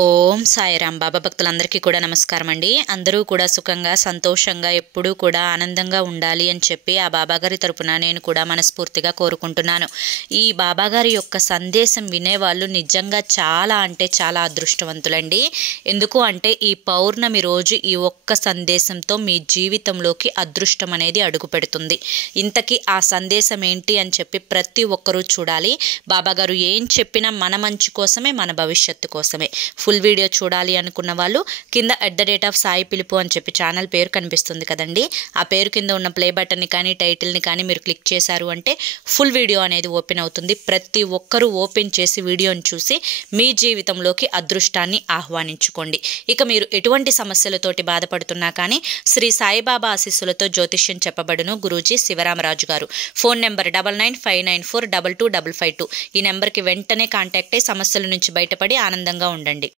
ఓం సాయిరాం. బాబా భక్తులందరికీ కూడా నమస్కారం అండి. అందరూ కూడా సుఖంగా సంతోషంగా ఎప్పుడూ కూడా ఆనందంగా ఉండాలి అని చెప్పి ఆ బాబాగారి తరపున నేను కూడా మనస్ఫూర్తిగా కోరుకుంటున్నాను. ఈ బాబాగారి యొక్క సందేశం వినేవాళ్ళు నిజంగా చాలా అంటే చాలా అదృష్టవంతులండి. ఎందుకు అంటే ఈ పౌర్ణమి రోజు ఈ ఒక్క సందేశంతో మీ జీవితంలోకి అదృష్టం అనేది అడుగు పెడుతుంది. ఇంతకీ ఆ సందేశం ఏంటి అని చెప్పి ప్రతి ఒక్కరూ చూడాలి. బాబాగారు ఏం చెప్పినా మన మంచి కోసమే, మన భవిష్యత్తు కోసమే. ఫుల్ వీడియో చూడాలి అనుకున్న వాళ్ళు కింద @సాయి పిలుపు అని చెప్పి ఛానల్ పేరు కనిపిస్తుంది కదండి. ఆ పేరు కింద ఉన్న ప్లే బటన్ని కానీ టైటిల్ని కానీ మీరు క్లిక్ చేశారు అంటే ఫుల్ వీడియో అనేది ఓపెన్ అవుతుంది. ప్రతి ఒక్కరూ ఓపెన్ చేసి వీడియోని చూసి మీ జీవితంలోకి అదృష్టాన్ని ఆహ్వానించుకోండి. ఇక మీరు ఎటువంటి సమస్యలతోటి బాధపడుతున్నా కానీ శ్రీ సాయిబాబా ఆశీస్సులతో జ్యోతిష్యం చెప్పబడును. గురూజీ శివరామరాజు గారు. Phone number 9959422552. ఈ నెంబర్కి వెంటనే కాంటాక్ట్ అయ్యి సమస్యల నుంచి బయటపడి ఆనందంగా ఉండండి.